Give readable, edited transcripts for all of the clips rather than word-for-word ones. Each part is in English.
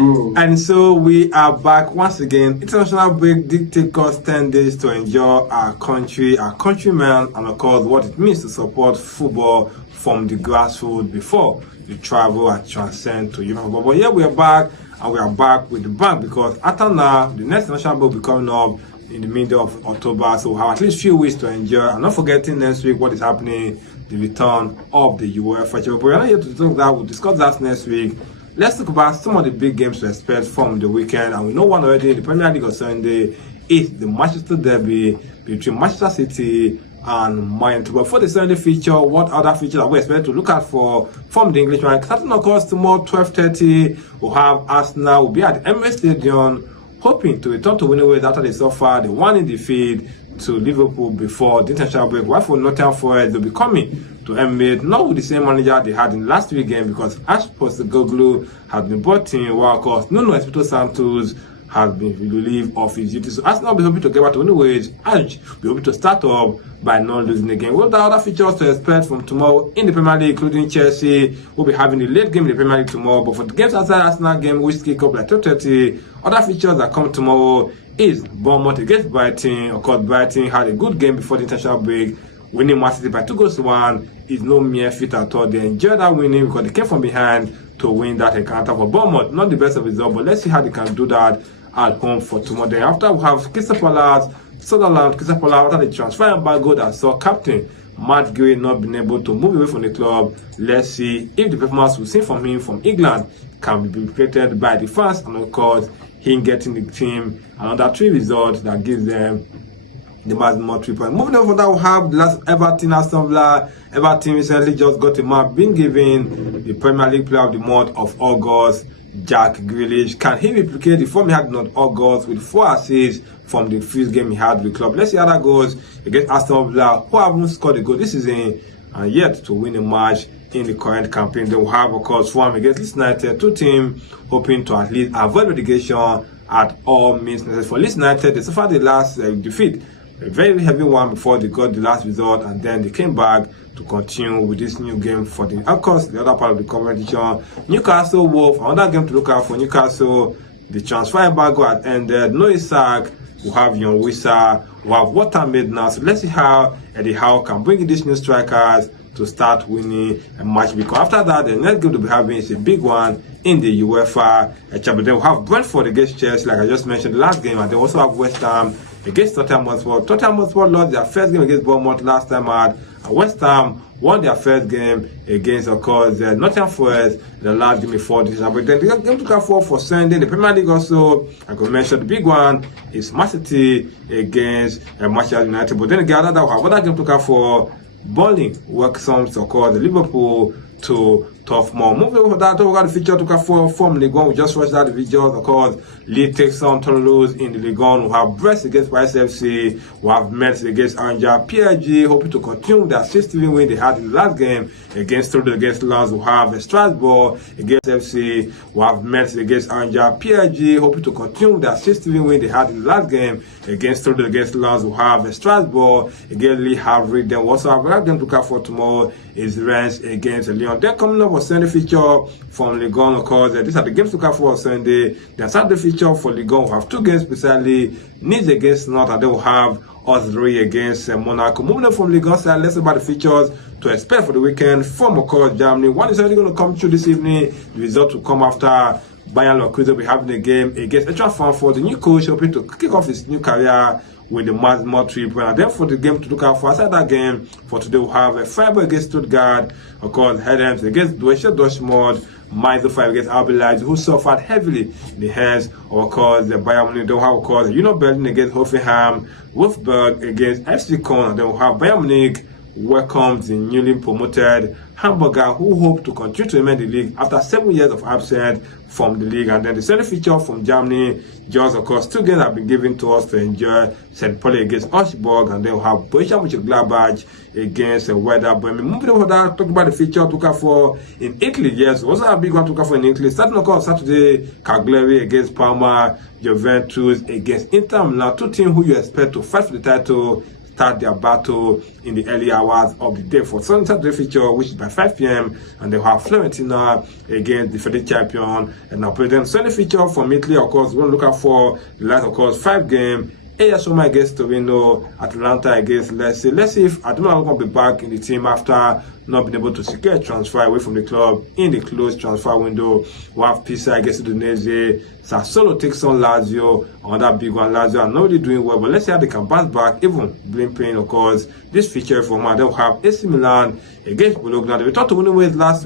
And so we are back once again. International break did take us 10 days to enjoy our country, our countrymen, and of course what it means to support football from the grassroots before you travel and transcend to Europe. But here we are back, and we are back with the bang, because after now, the next national break will be coming up in the middle of October, so we have at least a few weeks to enjoy. And not forgetting next week what is happening, the return of the UEFA Championship. But we're not here to talk that. We'll discuss that next week. Let's talk about some of the big games to expect from the weekend. And we know one already, the Premier League on Sunday is the Manchester Derby between Manchester City and Man United. But for the Sunday feature, what other features are we expected to look out for from the English one? Starting of course tomorrow, 12:30, we'll have Arsenal will be at the Emirates Stadium, hoping to return to winning ways after they suffered the one in defeat to Liverpool before the international break. While for Nottingham Forest, they'll be coming to Emirates, not with the same manager they had in last week game, because Ash Postecoglou has been brought in, while of course Nuno Espirito Santos has been relieved of his duties. So Arsenal will be hoping to get back to winning ways. Ash will be hoping to start up by not losing the game. What are other features to expect from tomorrow in the Premier League, including Chelsea? We'll be having the late game in the Premier League tomorrow. But for the games outside Arsenal game, which kick up like 2:30, other features that come tomorrow is Bournemouth against Brighton. Of course, Brighton had a good game before the international break, winning Man City by 2-1. Is no mere feat at all. They enjoyed that winning because they came from behind to win that encounter for Bournemouth. Not the best of results, but let's see how they can do that at home for tomorrow. Then after we have Crystal Palace, Sunderland, Crystal Palace after the transfer embargo that saw captain Matt Gray not being able to move away from the club. Let's see if the performance we've seen from him from England can be replicated by the fans, and of course him getting the team another 3 results that gives them the maximum 3 points. Moving on from that, we have the last Everton, Aston Villa. Everton recently just got a mark being given the Premier League Player of the Month of August, Jack Grealish. Can he replicate the form he had in August with 4 assists from the first game he had with the club? Let's see how that goes against Aston Villa, who haven't scored a goal this season and yet to win a match in the current campaign. They will have, of course, Fulham against Leeds United, 2 teams hoping to at least avoid relegation at all means necessary. For Leeds United, they suffered the last defeat, a very heavy one before they got the last result, and then they came back to continue with this new game for the, of course, the other part of the competition. Newcastle Wolves, another game to look out for Newcastle. The transfer embargo had ended. No Isak, we have Young Wissa, we have Water made now. So let's see how Eddie Howe can bring in these new strikers to start winning a match, because after that the next game to be having is a big one in the UEFA Championship. Then we have Brentford against Chelsea, like I just mentioned the last game, and they also have West Ham against Tottenham Hotspur. Tottenham Hotspur lost their first game against Bournemouth last time out, and West Ham won their first game against, of course, Nottingham Forest, the last game before this. But then the game to come for Sunday, the Premier League also, I could mention the big one is Man City against Manchester United. But then again, we have other game to come for. Bowling welcomes, of course, the Liverpool to Tough More. Moving over that, we got the feature to come for from Ligue 1. We just watched that video, of course. Lille takes on Toulouse in the Ligue 1. We have Brest against YSFC. We have Metz against Angers. PSG hoping to continue their 6-3 win they had in the last game against Toulouse against Lens. We have Strasbourg against FC. We have Metz against Angers. PSG hoping to continue their 6-3 win they had in the last game against Toulouse against Lens. We have Strasbourg against Le Havre. Then we also have another game to come for tomorrow is Rennes against Lyon. Then coming up on Sunday feature from Ligue 1, of course. These are the games to come for Sunday. Then Saturday feature for Ligue 1, we have 2 games precisely. Nice against Nantes, and then we'll have Osri against Monaco. Moving on from Ligue 1 side, let's talk about the features to expect for the weekend from, of course, Germany. One is already going to come through this evening. The result will come after Bayern Leverkusen will be having a game against Eintracht Frankfurt. The new coach hoping to kick off his new career with the maximum 3 points. And then for the game to look out for, outside that game, for today we'll have Freiburg against Stuttgart, of course, Heidenheim against Borussia Dortmund, Mainz 05 against RB Leipzig, who suffered heavily in the hands of course, the Bayern Munich. Then we'll have, of course, Union Berlin against Hoffenheim, Wolfsburg against FC Köln, and then we'll have Bayern Munich welcomes the newly promoted Hamburger, who hope to continue to remain in the league after 7 years of absence from the league. And then the second feature from Germany, just of course 2 games have been given to us to enjoy. St. Pauli against Augsburg, and then we'll have Borussia Mönchengladbach against Werder Bremen. Moving over that, talk about the feature to look for in Italy. Yes, also a big one to look for in Italy. Starting of course Saturday, Cagliari against Parma, Juventus against Inter Milan, 2 teams who you expect to fight for the title. start their battle in the early hours of the day. For Saturday fixture, which is by 5 p.m., and they'll have Fiorentina against the defending champion and now present Sunday feature from Italy. Of course, we're going to look out for the last, of course, 5-game. AS Roma against Torino, Atalanta against Lecce. Let's see if Atalanta will be back in the team after not being able to secure a transfer away from the club in the closed transfer window. We'll have Pisa against Udinese. Sassuolo takes on Lazio, another big one. Lazio are not really doing well, but let's see how they can bounce back, even playing, of course, this feature from them. They'll have AC Milan against Bologna. They returned to winning ways last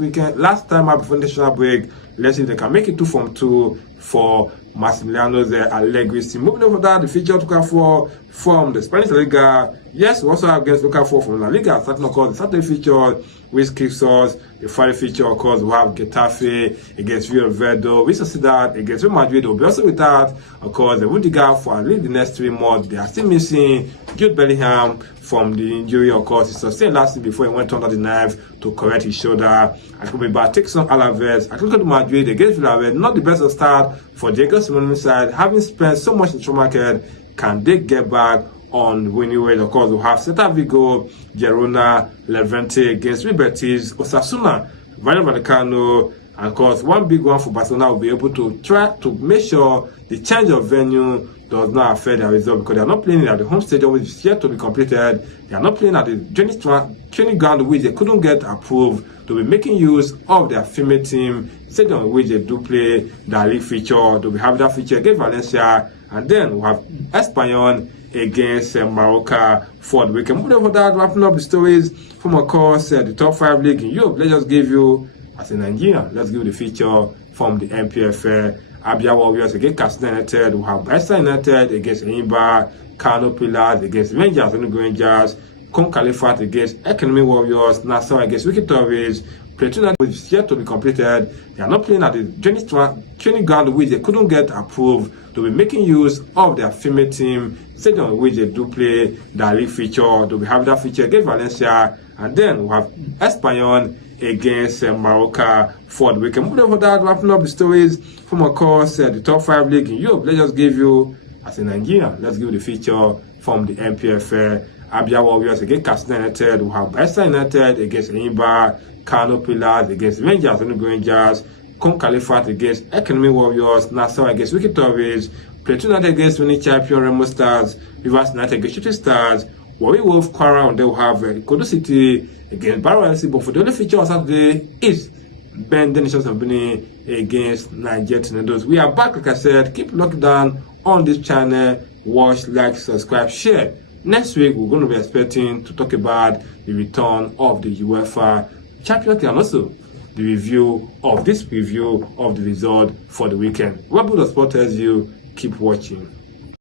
time before the national break. Let's see if they can make it 2 from 2 for Massimiliano's Allegri's team. Moving over that, the feature to come for from the Spanish La Liga. Yes, we also have against local 4 from La Liga. Starting, of course, the Saturday feature, which kicks us. The Friday feature, of course, we have Getafe against Villarreal. We see that against Real Madrid. We'll be also with that, of course, the Rudiger for at least the next 3 months. They are still missing Jude Bellingham from the injury, of course. He sustained last week before he went under the knife to correct his shoulder. Atletico takes on Alaves. Atletico Madrid against Villarreal. Not the best of start for Diego Simeone's side. Having spent so much in the market, can they get back on winning ways? Of course, we'll have Celta Vigo, Girona, Levante against Real Betis, Osasuna, Rayo Vallecano, and of course, one big one for Barcelona will be able to try to make sure the change of venue does not affect their result, because they are not playing at the home stadium, which is yet to be completed. They are not playing at the training ground, which they couldn't get approved. To be making use of their female team stadium, which they do play the league feature. They will have that feature against Valencia, and then we have Espanyol against Mallorca for the weekend. Moving over that, wrapping up the stories from, of course, the top 5 league in Europe. Let's just give you, as a Nigerian, let's give you the feature from the MPFL. Abia Warriors against Katsina United. We have Bayelsa United against Enyimba, Kano Pillars against Rangers, Rangers, Con Califat against Economy Warriors, Nassau against Wiki Torres, Plateau United, which is yet to be completed. They are not playing at the training ground, which they couldn't get approved. To be making use of their female team stadium, which they do play the league feature. They will have that feature against Valencia, and then we have Espanyol against Mallorca for the weekend. Moving over that, wrapping up the stories from, of course, the top 5 league in Europe. Let's just give you, as a Nigerian, let's give you the feature from the MPFL. Abia Warriors against Katsina United. We have Bayelsa United against Enyimba, Kano Pillars against Rangers, Rangers, Con Califat against Economy Warriors, Nassau against Wiki Torres, Plateau United against winning champion Remo Stars, Rivers United against Shooting Stars, Warri Wolf, Kwara, and they will have Kodo City against Barrow LC. But for the only feature on Saturday is Ben Denishas of Benin against Niger Tornadoes. We are back, like I said. Keep locking down on this channel. Watch, like, subscribe, share. Next week, we're going to be expecting to talk about the return of the UEFA Champions League and also the review of this preview of the result for the weekend. What Buddha Sport tells you, keep watching.